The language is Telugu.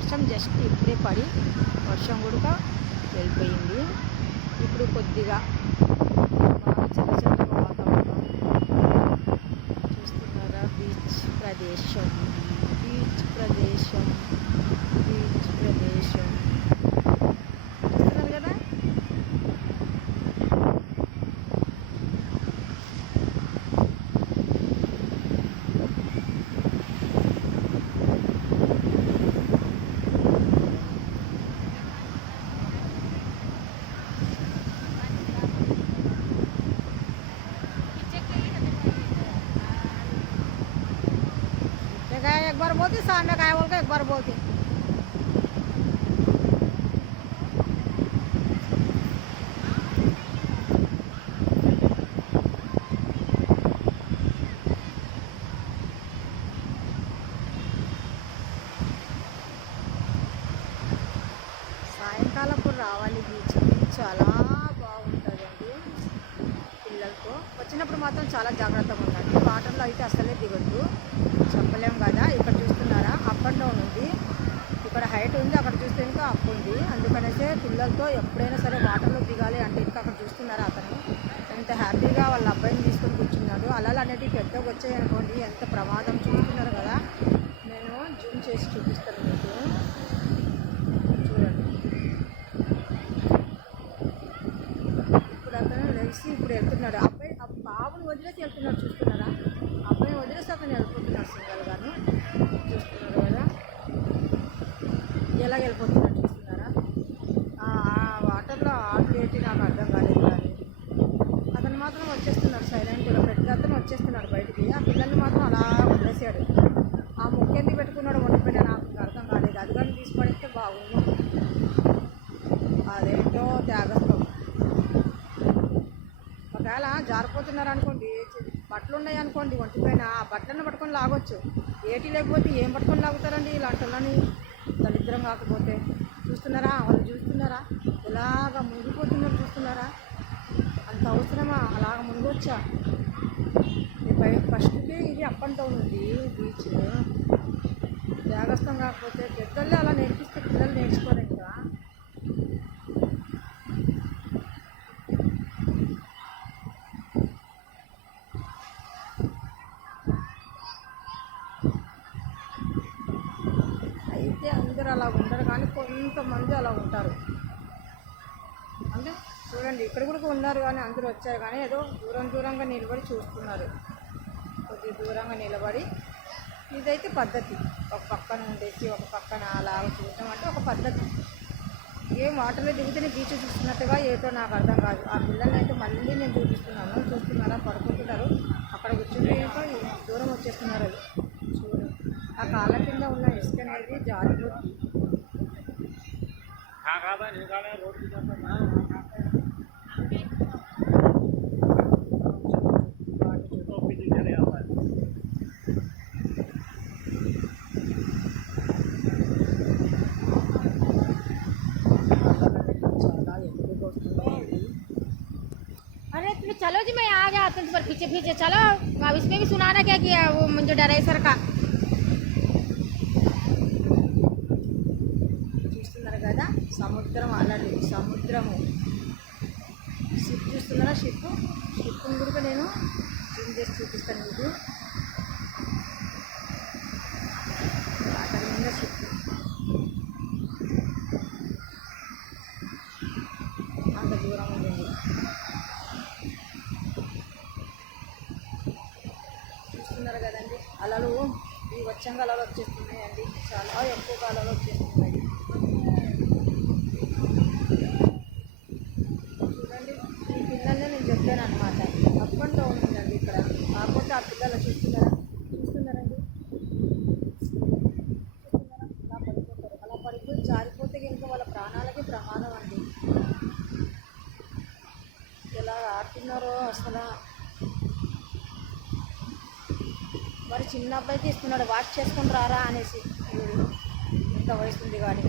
వర్షం జస్ట్ ఇప్పుడే పడి వర్షం కూడా వెళ్ళిపోయింది. ఇప్పుడు కొద్దిగా బాగా చిన్న వాతావరణం చూస్తున్నారా? బీచ్ ప్రదేశం. బీచ్ ప్రదేశం. बार बोलती सामने का है बोल के एक बार बोलती సాయంకాలప్పుడు రావాలి బీచ్ చాలా బాగుంటుందండి పిల్లలతో వచ్చినప్పుడు మాత్రం చాలా జాగ్రత్తగా ఉండండి వాటర్లో అయితే అసలే దిగొద్దు చెప్పలేము కదా ఇక్కడ చూస్తున్నారా? అప్ అండ్ డౌన్ ఉంది. ఇక్కడ హైట్ ఉంది అక్కడ చూస్తే ఇంకా అప్ ఉంది. అందుకనేసే పిల్లలతో ఎప్పుడైనా సరే వాటర్లో దిగాలి అంటే ఇంకా అక్కడ చూస్తున్నారా అతను? ఎంత హ్యాపీగా వాళ్ళ అబ్బాయిని తీసుకొని కూర్చున్నాడు. అలలు అనేటివి పెద్దగా వచ్చాయనుకోండి ఎంత ప్రమాదం చూస్తున్నారు కదా. నేను జూమ్ చేసి చూపిస్తాను మీకు. చూడండి. ఇప్పుడు అతను లేచి ఇప్పుడు వెళ్తున్నాడు. అబ్బాయి ఆ బాబుని వదిలేసి వెళ్తున్నాడు చూస్తున్నాడు అబ్బాయిని వదిలేసి అతను వెళ్ళిపోతున్నాడు సింగల్ గాను చూస్తున్నారు కదా ఎలా వెళ్ళిపోతున్నట్టు చూస్తున్నారా? ఆ వాటర్లో ఆటలు ఏంటి నాకు అర్థం కాలేదు కానీ. అతను మాత్రం వచ్చేస్తున్నాడు సైలెంట్గా పెద్ద అతను వచ్చేస్తున్నాడు బయటికి. ఆ పిల్లల్ని మాత్రం అలా వదిలేసాడు ఆ ముక్కెంది ఎందుకు పెట్టుకున్నాడు వండిపోయినా నాకు అర్థం కాలేదు. అది కానీ తీసుకొడిస్తే బాగుంది అదేంటో త్యాగత్వం ఒకవేళ జారిపోతున్నారు అనుకోండి బట్టలు ఉన్నాయి అనుకోండి ఒంటిపైన. ఆ బట్టలను పట్టుకొని లాగొచ్చు. ఏటి లేకపోతే ఏం పట్టుకొని లాగుతారండి ఇలాంటి వాళ్ళని? దరిద్రం కాకపోతే చూస్తున్నారా? వాళ్ళు చూస్తున్నారా? ఎలాగ మునిగిపోతున్నారు చూస్తున్నారా? అంత అవసరమా? అలాగ మునిగొచ్చా? ఫస్ట్కి ఇది అప్ అండ్ డౌన్ ఉంది. బీచ్ జాగ్రత్తం కాకపోతే పెద్దోళ్ళే అలా నేర్పిస్తే పిల్లలు నేర్చుకోరు ఇంకా అయితే అందరూ అలా ఉండరు కానీ కొంతమంది అలా ఉంటారు. అంటే చూడండి ఇక్కడ కూడా ఉన్నారు కానీ అందరూ వచ్చారు కానీ ఏదో దూరం దూరంగా నిలబడి చూస్తున్నారు. కొద్ది దూరంగా నిలబడి ఇదైతే పద్ధతి. ఒక పక్కన ఉండేసి ఒక పక్కన అలా చూడటం అంటే ఒక పద్ధతి. ఏం వాటర్లో దిగితేనే బీచ్ చూస్తున్నట్టుగా ఏదో నాకు అర్థం కాదు. ఆ పిల్లల్ని అయితే మళ్ళీ నేను చూపిస్తున్నాను. చూస్తున్నారా పడుకుంటున్నారు. అక్కడ కూర్చుంటే దూరం వచ్చేస్తున్నారు. అది చూడు. ఆ కాళ్ళ కింద ఉన్న ఇసుక అనేది జారిపోతుంది. चलो जी, मैं आ गया तुम पर पीछे पीछे चलो। अब इसमें भी सुनाना क्या किया वो मुझे डरे सर का? సముద్రం అలలు సముద్రము. షిప్ చూస్తున్నారా షిప్ షిప్ని కూడా నేను జూమ్ చేసి చూపిస్తాను మీకు. వాటర్ మీద షిప్ అంత దూరం ఉంది. చూస్తున్నారు కదండి. అలలు ఈ వచ్చంగా అలలు వచ్చేస్తున్నాయండి. చాలా ఎక్కువగా అలలు వచ్చేస్తున్నాయి చూడండి ఈ పిల్లల్ని నేను చెప్పాను అనమాట అప్ అండ్ డౌన్ ఉందండి ఇక్కడ కాకపోతే ఆ పిల్లలు చూస్తున్నారా చూస్తున్నారండి చూస్తున్నారా అలా పడిపోతారు అలా పడిపోయి జారిపోతే కనుక వాళ్ళ ప్రాణాలకి ప్రమాదం అండి. ఎలా ఆడుతున్నారో అసలు. మరి చిన్న అబ్బాయికి ఇస్తున్నాడు వాష్ చేసుకుని రారా అనేసి. ఇంత వయసు ఉంది కానీ.